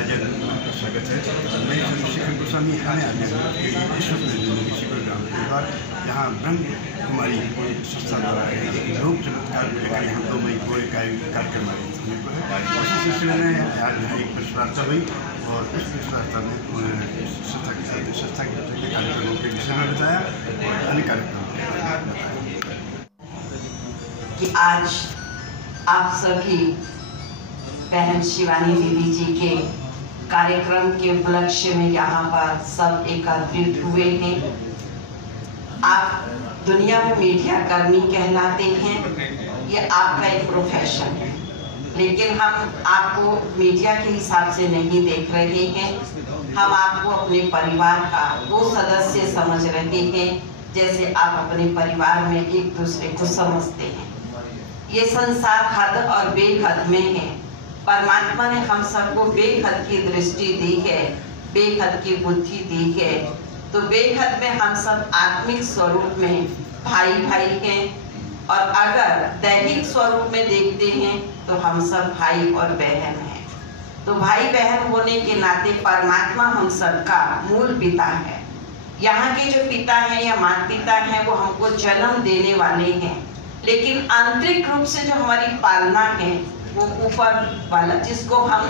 हाजर स्वागत है। मैं चंद्रशेखर गोस्वामी हमें यहाँ ब्रह्म कुमारी संस्था द्वारा लोक चमत्कार को लेकर यहाँ 2 मई को एक कार्यक्रम आयोजित होने को है। उसी सिलसिले में आज यहाँ एक प्रेस वार्ता हुई और इस प्रेस वार्ता में संस्था के कार्यक्रमों के विषय में बताया और अन्य कार्यक्रमों कि आज आप सभी बहन शिवानी दीदी जी के कार्यक्रम के उपलक्ष्य में यहाँ पर सब एकत्रित हुए हैं। आप दुनिया में मीडिया कर्मी कहलाते हैं, ये आपका एक प्रोफेशन है, लेकिन हम आपको मीडिया के हिसाब से नहीं देख रहे हैं। हम आपको अपने परिवार का वो सदस्य समझ रहे हैं जैसे आप अपने परिवार में एक दूसरे को समझते हैं। ये संसार हद और बेहद में है। परमात्मा ने हम सबको बेहद की दृष्टि दी है, बेहद की बुद्धि दी है, तो बेहद में हम सब आत्मिक स्वरूप में भाई भाई हैं, और अगर दैहिक स्वरूप में देखते हैं तो हम सब भाई और बहन हैं। तो भाई बहन होने के नाते परमात्मा हम सबका मूल पिता है। यहाँ के जो पिता हैं या माता पिता हैं वो हमको जन्म देने वाले हैं, लेकिन आंतरिक रूप से जो हमारी पालना है वो ऊपर वाला, जिसको हम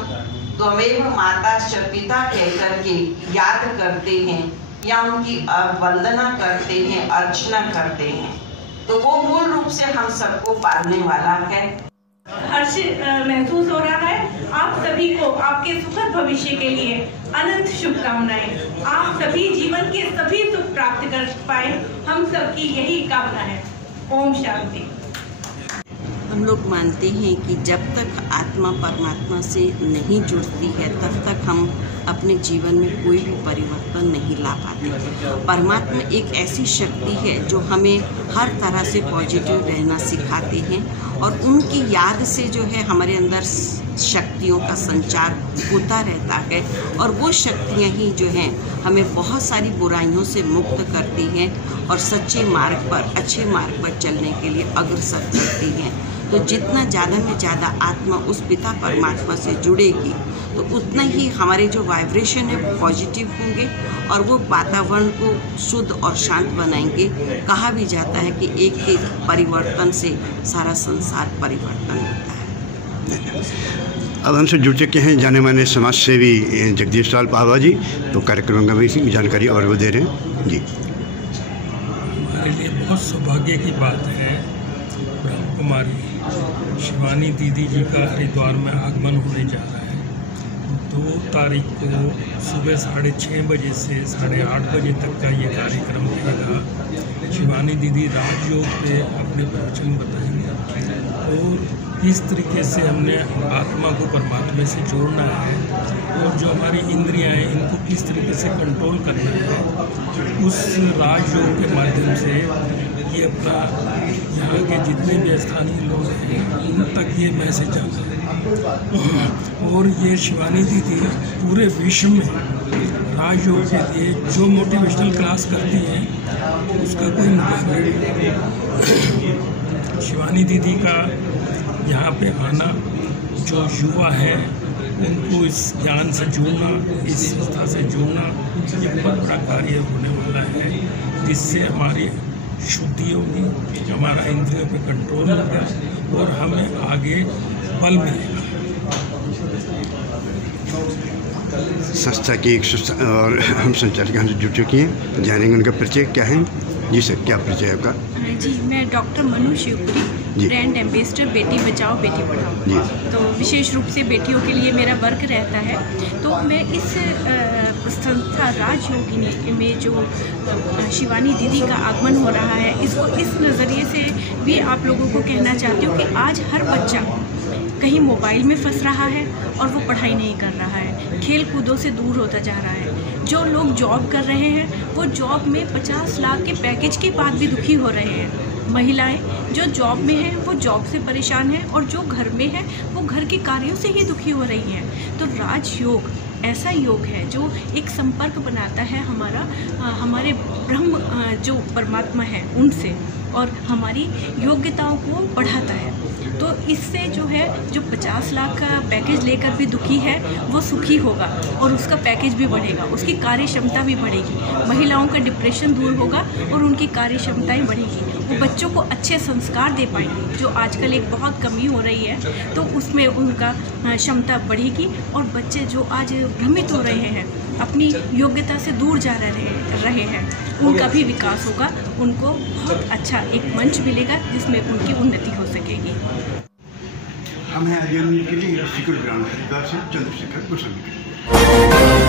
त्वमेव माता च पिता कहकर के याद करते हैं या उनकी वंदना करते हैं, अर्चना करते हैं, तो वो मूल रूप से हम सबको पालने वाला है। हर्षित महसूस हो रहा है। आप सभी को आपके सुखद भविष्य के लिए अनंत शुभकामनाएं। आप सभी जीवन के सभी सुख प्राप्त कर पाए, हम सबकी यही कामना है। ओम शांति। हम लोग मानते हैं कि जब तक आत्मा परमात्मा से नहीं जुड़ती है तब तक हम अपने जीवन में कोई भी परिवर्तन नहीं ला पाते। परमात्मा एक ऐसी शक्ति है जो हमें हर तरह से पॉजिटिव रहना सिखाते हैं, और उनकी याद से जो है हमारे अंदर शक्तियों का संचार होता रहता है, और वो शक्तियाँ ही जो हैं हमें बहुत सारी बुराइयों से मुक्त करती हैं और सच्चे मार्ग पर, अच्छे मार्ग पर चलने के लिए अग्रसर करती हैं। तो जितना ज़्यादा में ज़्यादा आत्मा उस पिता परमात्मा से जुड़ेगी तो उतना ही हमारे जो वाइब्रेशन है वो पॉजिटिव होंगे और वो वातावरण को शुद्ध और शांत बनाएंगे। कहा भी जाता है कि एक के परिवर्तन से सारा संसार परिवर्तन होता है। अब हमसे जुड़ चुके हैं जाने माने समाज सेवी जगदीश लाल पावा जी, तो कार्यक्रम का भी जानकारी और वो दे रहे हैं जी। हमारे लिए बहुत सौभाग्य की बात है, ब्रह्म कुमारी शिवानी दीदी जी का हरिद्वार में आगमन होने जा रहा है। 2 तारीख को सुबह 6:30 बजे से 8:30 बजे तक का ये कार्यक्रम रहेगा। शिवानी दीदी राजयोग पे अपने प्रवचन बताएंगे और किस तरीके से हमने आत्मा को परमात्मा से जोड़ना है और जो हमारी इंद्रियां हैं इनको किस तरीके से कंट्रोल करना है, उस राजयोग के माध्यम से ये अपना यहाँ के जितने भी स्थानीय लोग हैं उन तक ये मैसेज जाता है। और ये शिवानी दीदी पूरे विश्व में राजयोग के लिए जो मोटिवेशनल क्लास करती हैं उसका कोई मुकाबला नहीं। शिवानी दीदी का यहाँ पे आना, जो युवा है उनको इस ज्ञान से जोड़ना, इस संस्था से जोड़ना, ये बहुत बड़ा कार्य होने वाला है, जिससे हमारी शुद्धि होगी, हमारा इंद्रियों पे कंट्रोल होगा और हमें आगे बल मिलेगा। संस्था की एक और हम संचालिका हमसे जुड़ चुकी हैं, जानेंगे उनका परिचय क्या है। जी सर, क्या परिचय है आपका? जी, मैं doctor Manu Shivpuri, brand ambassador Beti Bachao Beti Padhao. तो विशेष रूप से बेटियों के लिए मेरा वर्क रहता है। तो मैं इस संस्था राजयोगिनी में जो शिवानी दीदी का आगमन हो रहा है, इसको इस नज़रिए से भी आप लोगों को कहना चाहती हूँ कि आज हर बच्चा कहीं मोबाइल में फंस रहा है और वो पढ़ाई नहीं कर रहा है, खेल कूदों से दूर होता जा रहा है। जो लोग जॉब कर रहे हैं वो जॉब में 50 लाख के पैकेज के बाद भी दुखी हो रहे हैं। महिलाएं जो जॉब में हैं वो जॉब से परेशान हैं, और जो घर में है वो घर के कार्यों से ही दुखी हो रही हैं। तो राजयोग ऐसा योग है जो एक संपर्क बनाता है हमारे ब्रह्म जो परमात्मा है उनसे, और हमारी योग्यताओं को बढ़ाता है। तो इससे जो है, जो 50 लाख का पैकेज लेकर भी दुखी है वो सुखी होगा और उसका पैकेज भी बढ़ेगा, उसकी कार्य क्षमता भी बढ़ेगी, महिलाओं का डिप्रेशन दूर होगा और उनकी कार्य क्षमताएँ बढ़ेगी। वो बच्चों को अच्छे संस्कार दे पाएंगे, जो आजकल एक बहुत कमी हो रही है, तो उसमें उनका क्षमता बढ़ेगी और बच्चे जो आज भ्रमित हो रहे हैं, अपनी योग्यता से दूर जा रहे हैं, उनका भी विकास होगा, उनको बहुत अच्छा एक मंच मिलेगा जिसमें उनकी उन्नति हो सकेगी। हम हैं आयोजन के लिए सिक्योर ग्राउंड हरिद्वार से चंद्रशेखर गोस्वामी।